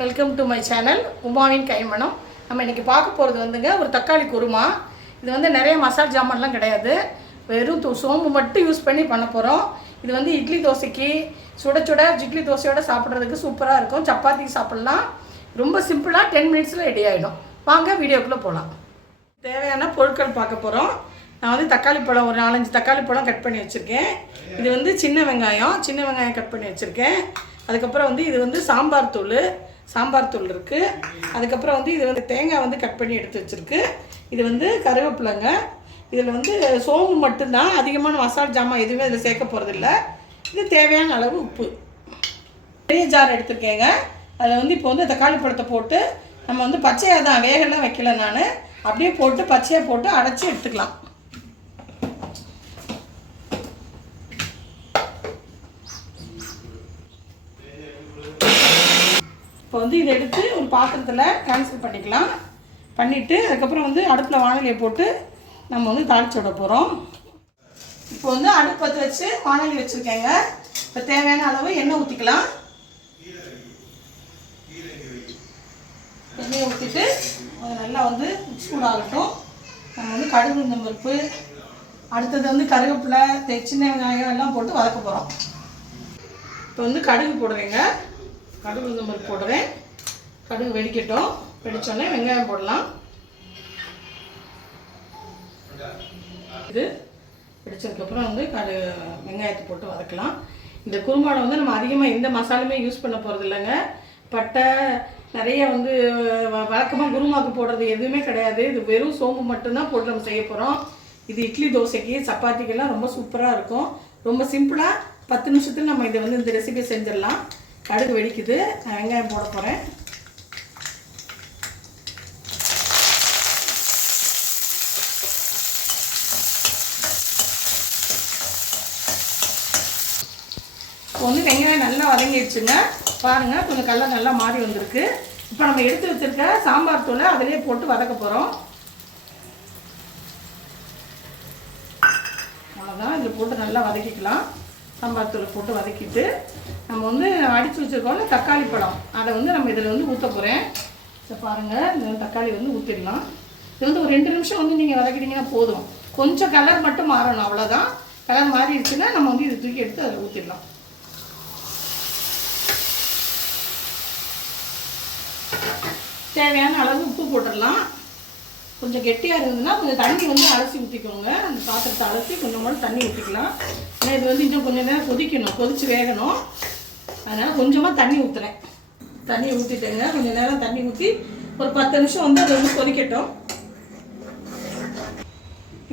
Welcome to my channel உமாவின் கைமணம். நம்ம இன்றைக்கி பார்க்க போகிறது வந்துங்க ஒரு தக்காளி குருமா. இது வந்து நிறைய மசாலா ஜாமான்லாம் கிடையாது, வெறும் சோம்பு மட்டும் யூஸ் பண்ணி பண்ண போகிறோம். இது வந்து இட்லி தோசைக்கு சுட சுட இட்லி தோசையோடு சாப்பிட்றதுக்கு சூப்பராக இருக்கும். சப்பாத்திக்கு சாப்பிட்லாம். ரொம்ப சிம்பிளாக 10 மினிட்ஸில் ரெடி ஆகிடும். வாங்க வீடியோக்குள்ளே போகலாம். தேவையான பொருட்கள் பார்க்க போகிறோம். நான் வந்து தக்காளி பழம் ஒரு 4-5 தக்காளி பழம் கட் பண்ணி வச்சுருக்கேன். இது வந்து சின்ன வெங்காயம் கட் பண்ணி வச்சுருக்கேன். அதுக்கப்புறம் வந்து இது வந்து சாம்பார் தூள் இருக்குது. அதுக்கப்புறம் வந்து இது வந்து தேங்காய் வந்து கட் பண்ணி எடுத்து வச்சுருக்கு. இது வந்து கருவேப்பிலைங்க. இதில் வந்து சோம்பு மட்டும்தான், அதிகமான மசாலா ஜாமான் எதுவுமே இதில் சேர்க்க போகிறதில்ல. இது தேவையான அளவு உப்பு. பெரிய ஜார் எடுத்துருக்கேங்க. அதில் வந்து இப்போ வந்து தக்காளி பழத்தை போட்டு நம்ம வந்து பச்சையாக தான், வேகலாம் வைக்கல, நான் அப்படியே போட்டு பச்சையாக போட்டு அடைச்சி எடுத்துக்கலாம். இப்போ வந்து இதை எடுத்து ஒரு பாத்திரத்தில் ட்ரான்ஸ்ஃபர் பண்ணிவிட்டு அதுக்கப்புறம் வந்து அடுப்பில் வானலியை போட்டு நம்ம வந்து தாளிச்சு விட போகிறோம். இப்போ வந்து அடுப்பு பற்ற வச்சு வானலி வச்சுருக்கேங்க. இப்போ தேவையான அளவு எண்ணெய் ஊற்றிக்கலாம். எண்ணெயை ஊற்றிட்டு நல்லா வந்து சூடாகட்டும். நம்ம வந்து கடுகு உளுந்தம் பருப்பு, அடுத்தது வந்து கருவேப்பிலை, சின்ன வெங்காயம் எல்லாம் போட்டு வதக்க போகிறோம். இப்போ வந்து கடுகு போடுறேங்க. கடுகு உளுந்தம் பருப்பு போடுறேன். கடுகு வெடிக்கட்டும். வெடித்தோடனே வெங்காயம் போடலாம். இது வெடிச்சதுக்கப்புறம் வந்து வெங்காயத்தை போட்டு வதக்கலாம். இந்த குருமாவில் வந்து நம்ம அதிகமாக எந்த மசாலுமே யூஸ் பண்ண போகிறது இல்லைங்க. பட்டை நிறைய வந்து வழக்கமாக குருமாவுக்கு போடுறது எதுவுமே கிடையாது. இது வெறும் சோம்பு மட்டும்தான் போட்டு நம்ம செய்ய போகிறோம். இது இட்லி தோசைக்கு சப்பாத்திக்கெல்லாம் ரொம்ப சூப்பராக இருக்கும். ரொம்ப சிம்பிளாக 10 நிமிஷத்தில் நம்ம இதை வந்து இந்த ரெசிபி செஞ்சிடலாம். கடுகு வெடிக்குது. நான் வெங்காயம் போட போகிறேன். இப்போ வந்து வெங்காயம் நல்லா வதங்கிடுச்சுங்க. பாருங்கள், கொஞ்சம் கலர் நல்லா மாறி வந்திருக்கு. இப்போ நம்ம எடுத்து வச்சுருக்க சாம்பார் தூளை அதிலே போட்டு வதக்க போகிறோம். அவ்வளோதான். இதில் போட்டு நல்லா வதக்கிக்கலாம். சாம்பார் தூளை போட்டு வதக்கிட்டு நம்ம வந்து அடித்து வச்சுருக்கோம்ல தக்காளி பழம், அதை வந்து நம்ம இதில் வந்து ஊற்ற போகிறேன். இதை பாருங்கள், இந்த தக்காளி வந்து ஊற்றிடலாம். இது வந்து ஒரு 2 நிமிஷம் வந்து நீங்கள் வதக்கிட்டிங்கன்னா போதும். கொஞ்சம் கலர் மட்டும் மாறணும், அவ்வளோதான். கலர் மாறிடுச்சுன்னா நம்ம வந்து இதை தூக்கி எடுத்து அதில் ஊற்றிடலாம். தேவையான அளவு உப்பு போட்டுடலாம். கொஞ்சம் கெட்டியாக இருந்ததுன்னா கொஞ்சம் தண்ணி வந்து அலசி ஊற்றிக்கோங்க. அந்த பாத்திரத்தை அலசி கொஞ்சம் தண்ணி ஊற்றிக்கலாம். ஏன்னா இது வந்து இன்னும் கொஞ்சம் நேரம் கொதிச்சு வேகணும். அதனால் கொஞ்சமாக தண்ணி ஊற்றுறேன். தண்ணி ஊற்றிட்டேங்க. கொஞ்சம் நேரம் தண்ணி ஊற்றி ஒரு 10 நிமிஷம் வந்து அதை வந்து கொதிக்கட்டும்.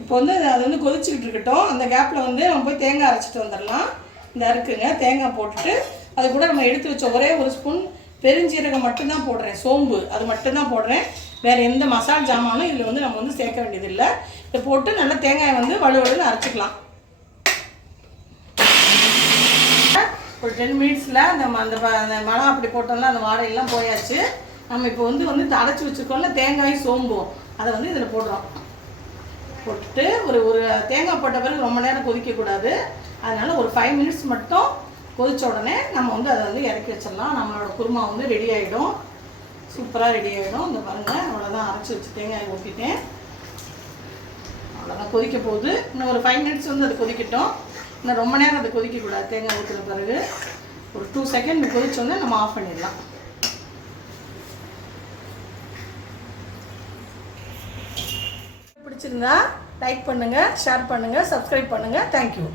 இப்போ வந்து அது வந்து கொதிச்சுக்கிட்டு இருக்கட்டும். அந்த கேப்பில் வந்து நம்ம போய் தேங்காய் அரைச்சிட்டு வந்துடலாம். இந்த இருக்குங்க, தேங்காய் போட்டுட்டு அது கூட நம்ம எடுத்து வச்ச ஒரே ஒரு ஸ்பூன் பெருஞ்சீரகம் மட்டும்தான் போடுறேன். சோம்பு அது மட்டும்தான் போடுறேன். வேறு எந்த மசாலா ஜாமானும் இதில் வந்து நம்ம வந்து சேர்க்க வேண்டியதில்லை. இதை போட்டு நல்லா தேங்காயை வந்து வலுவலுன்னு அரைச்சிக்கலாம். ஒரு 10 மினிட்ஸில் நம்ம அந்த மரம் அப்படி போட்டோம்னா அந்த வாடையெல்லாம் போயாச்சு. நம்ம இப்போ வந்து அரைச்சி வச்சுருக்கோம்ல தேங்காய் சோம்பும், அதை வந்து இதில் போடுறோம். போட்டுட்டு ஒரு தேங்காய் போட்ட பிறகு ரொம்ப நேரம் கொதிக்கக்கூடாது. அதனால் ஒரு 5 மினிட்ஸ் மட்டும் கொதித்த உடனே நம்ம வந்து அதை வந்து இறக்கி வச்சிடலாம். நம்மளோட குருமா வந்து ரெடி ஆகிடும். சூப்பராக ரெடி ஆகிடும். இந்த பாருங்கள், அவ்வளோதான். அரைச்சி வச்சு தேங்காய் ஊற்றிட்டேன். அவ்வளோதான், கொதிக்க போகுது. இன்னும் ஒரு 5 மினிட்ஸ் வந்து அது கொதிக்கட்டும். இன்னும் ரொம்ப நேரம் அது கொதிக்கக்கூடாது. தேங்காய் ஊற்றுன பிறகு ஒரு 2 செகண்ட் கொதிச்சோடனே நம்ம ஆஃப் பண்ணிடலாம். பிடிச்சிருந்தா லைக் பண்ணுங்கள், ஷேர் பண்ணுங்கள், சப்ஸ்கிரைப் பண்ணுங்கள். தேங்க்யூ.